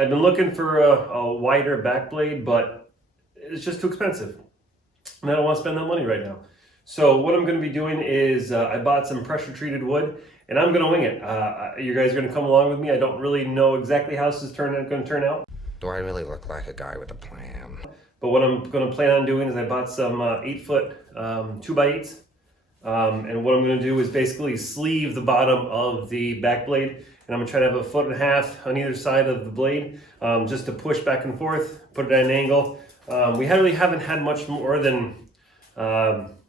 I've been looking for a wider back blade, but it's just too expensive. And I don't want to spend that money right now. So what I'm going to be doing is I bought some pressure treated wood and I'm going to wing it. You guys are going to come along with me. I don't really know exactly how this is going to turn out. Do I really look like a guy with a plan? But what I'm going to plan on doing is I bought some 8-foot 2x8s. And what I'm going to do is basically sleeve the bottom of the back blade. And I'm going to try to have 1.5 feet on either side of the blade, just to push back and forth, put it at an angle. We really haven't had much more than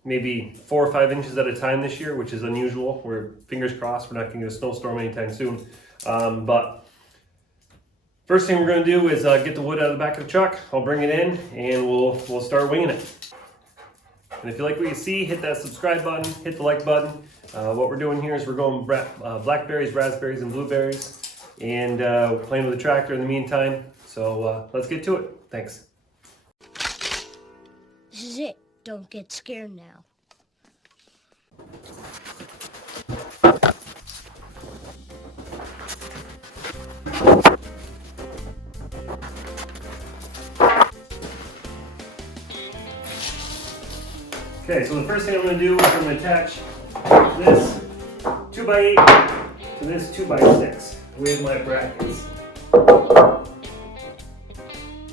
maybe 4 or 5 inches at a time this year, which is unusual. We're fingers crossed we're not going to get a snowstorm anytime soon. But first thing we're going to do is get the wood out of the back of the truck. I'll bring it in and we'll start winging it. And if you like what you see, hit that subscribe button, hit the like button. What we're doing here is we're going blackberries, raspberries, and blueberries, and playing with the tractor in the meantime. So let's get to it. Thanks. This is it. Don't get scared now. Okay, so the first thing I'm going to do is I'm going to attach this 2x8 to this 2x6 with my brackets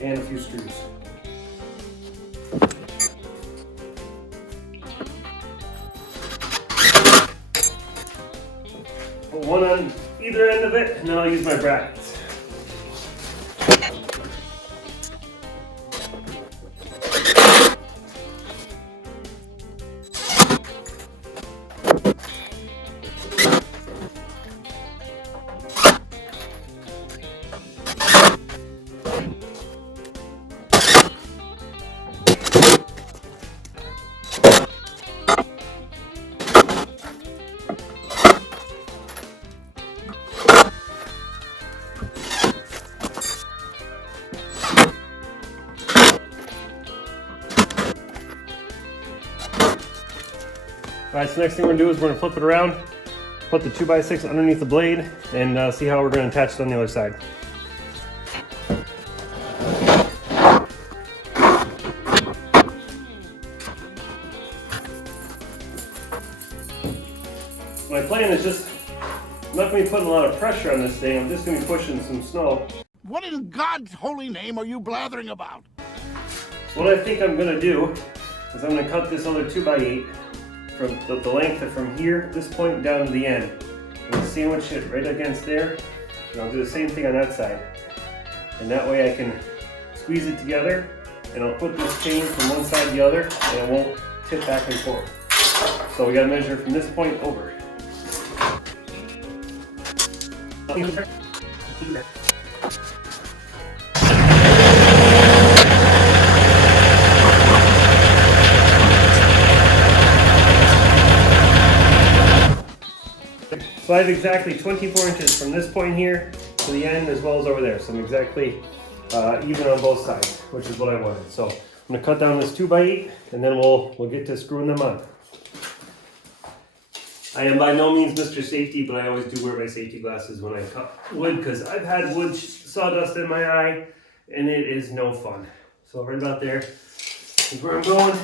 and a few screws. Put one on either end of it, and then I'll use my brackets. Alright, so next thing we're going to do is we're going to flip it around, put the 2x6 underneath the blade, and see how we're going to attach it on the other side. My plan is just, I'm not going to be putting a lot of pressure on this thing, I'm just going to be pushing some snow. What in God's holy name are you blathering about? So what I think I'm going to do is I'm going to cut this other 2x8 from the length of from here, this point, down to the end. I'm going to sandwich it right against there, and I'll do the same thing on that side. And that way I can squeeze it together, and I'll put this chain from one side to the other, and it won't tip back and forth. So we got to measure from this point over. So I have exactly 24 inches from this point here to the end as well as over there. So I'm exactly even on both sides, which is what I wanted. So I'm going to cut down this 2x8 and then we'll get to screwing them on. I am by no means Mr. Safety, but I always do wear my safety glasses when I cut wood because I've had wood sawdust in my eye and it is no fun. So right about there is where I'm going.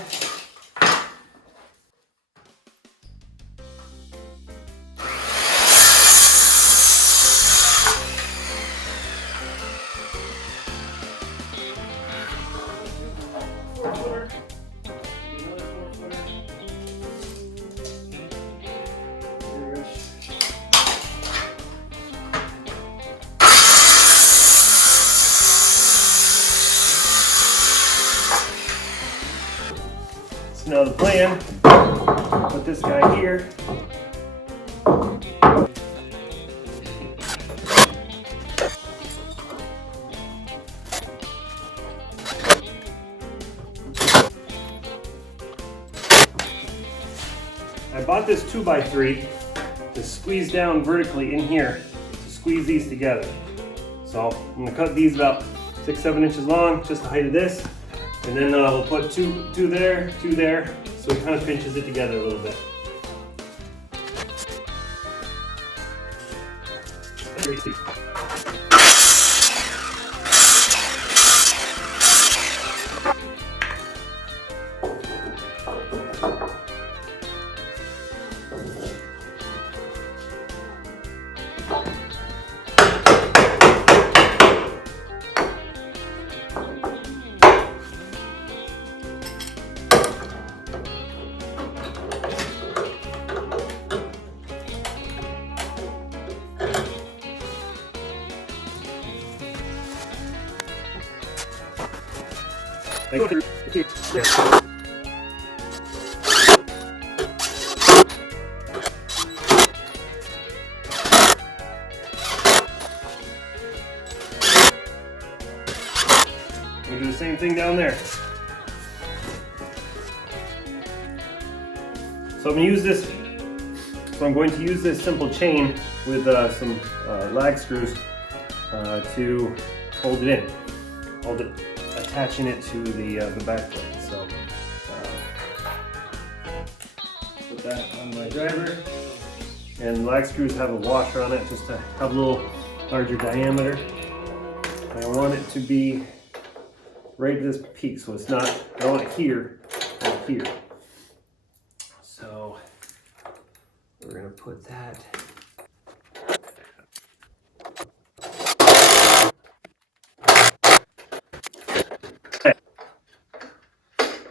So now the plan, put this guy here. I bought this 2x3 to squeeze down vertically in here, to squeeze these together. So I'm gonna cut these about 6-7 inches long, just the height of this. And then we'll put two there, so it kind of pinches it together a little bit. We'll do the same thing down there. So I'm going to use this simple chain with some lag screws to hold it in. Attaching it to the back plate. So put that on my driver. And lag screws have a washer on it just to have a little larger diameter. I want it to be right at this peak, so it's not, I don't want it here, I want it here. So we're gonna put that.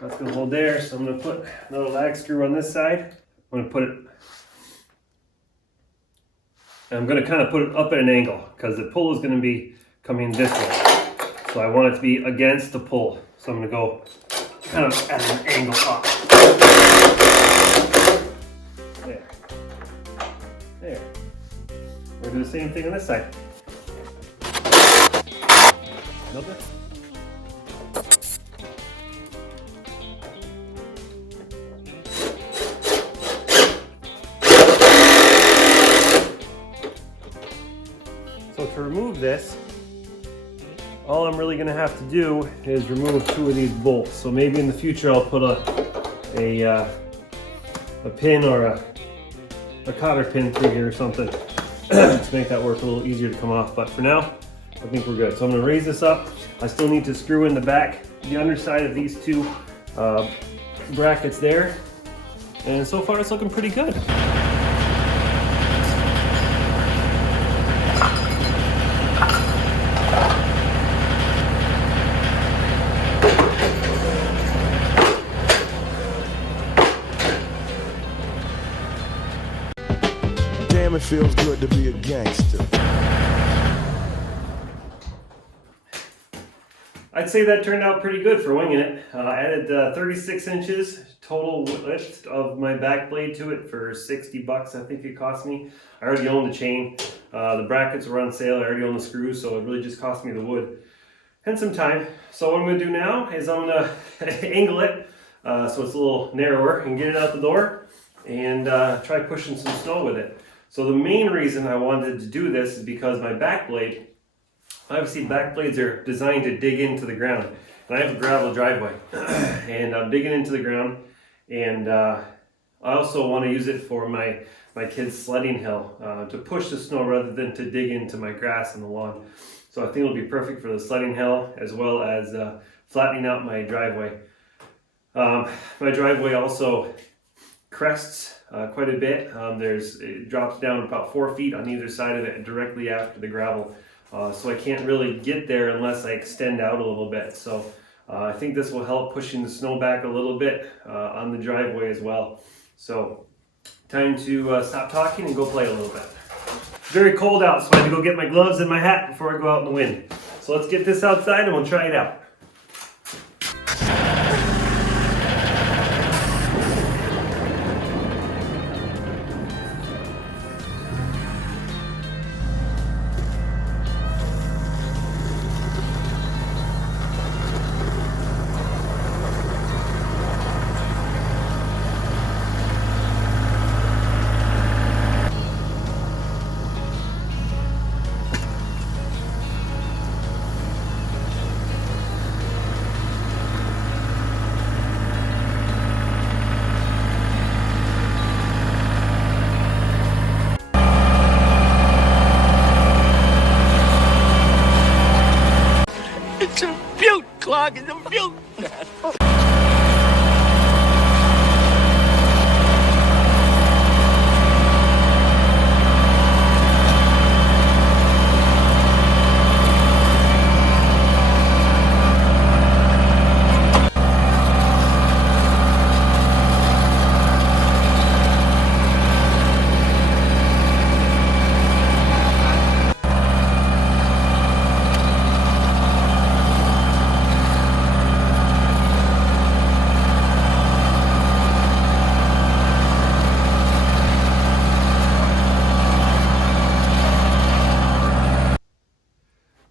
That's gonna hold there, so I'm gonna put another lag screw on this side. I'm gonna put it, and I'm gonna kind of put it up at an angle because the pull is gonna be coming this way. So I want it to be against the pull. So I'm gonna go kind of at an angle up. There. There. We'll do the same thing on this side. Another. So to remove this, all I'm really going to have to do is remove 2 of these bolts. So maybe in the future I'll put a pin or a cotter pin through here or something to make that work a little easier to come off. But for now, I think we're good. So I'm going to raise this up. I still need to screw in the underside of these 2 brackets there. And so far it's looking pretty good. Damn, it feels good to be a gangster. I'd say that turned out pretty good for winging it. I added 36 inches total width of my back blade to it for $60, I think it cost me. I already own the chain. The brackets were on sale. I already own the screws, so it really just cost me the wood and some time. So what I'm going to do now is I'm going to angle it so it's a little narrower and get it out the door and try pushing some snow with it. So the main reason I wanted to do this is because my back blade, obviously back blades are designed to dig into the ground. And I have a gravel driveway and I'm digging into the ground, and I also want to use it for my kids' sledding hill to push the snow rather than to dig into my grass on the lawn. So I think it'll be perfect for the sledding hill as well as flattening out my driveway. My driveway also crests quite a bit. It drops down about 4 feet on either side of it directly after the gravel. So I can't really get there unless I extend out a little bit. So I think this will help pushing the snow back a little bit on the driveway as well. So time to stop talking and go play a little bit. It's very cold out, so I had to go get my gloves and my hat before I go out in the wind. So let's get this outside and we'll try it out. It's a beaut, Clog. It's a beaut.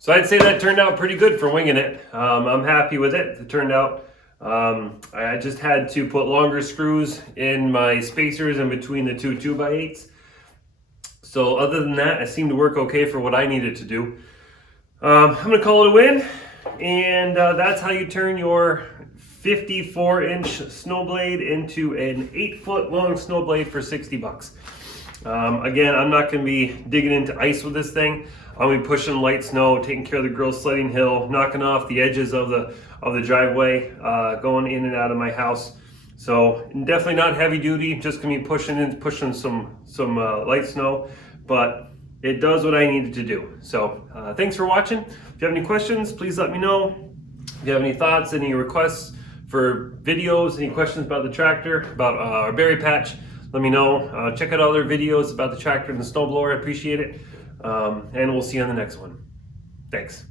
So I'd say that turned out pretty good for winging it. I'm happy with it. It turned out, I just had to put longer screws in my spacers in between the two 2x8s. So other than that, it seemed to work okay for what I needed to do. I'm gonna call it a win. And that's how you turn your 54-inch snowblade into an 8-foot long snowblade for 60 bucks. Again, I'm not going to be digging into ice with this thing. I'm going to be pushing light snow, taking care of the girls sledding hill, knocking off the edges of the driveway, going in and out of my house. So definitely not heavy duty, just going to be pushing some light snow, but it does what I needed to do. So thanks for watching. If you have any questions, please let me know. If you have any thoughts, any requests for videos, any questions about the tractor, about our berry patch, let me know. Check out other videos about the tractor and the snowblower. I appreciate it. And we'll see you on the next one. Thanks.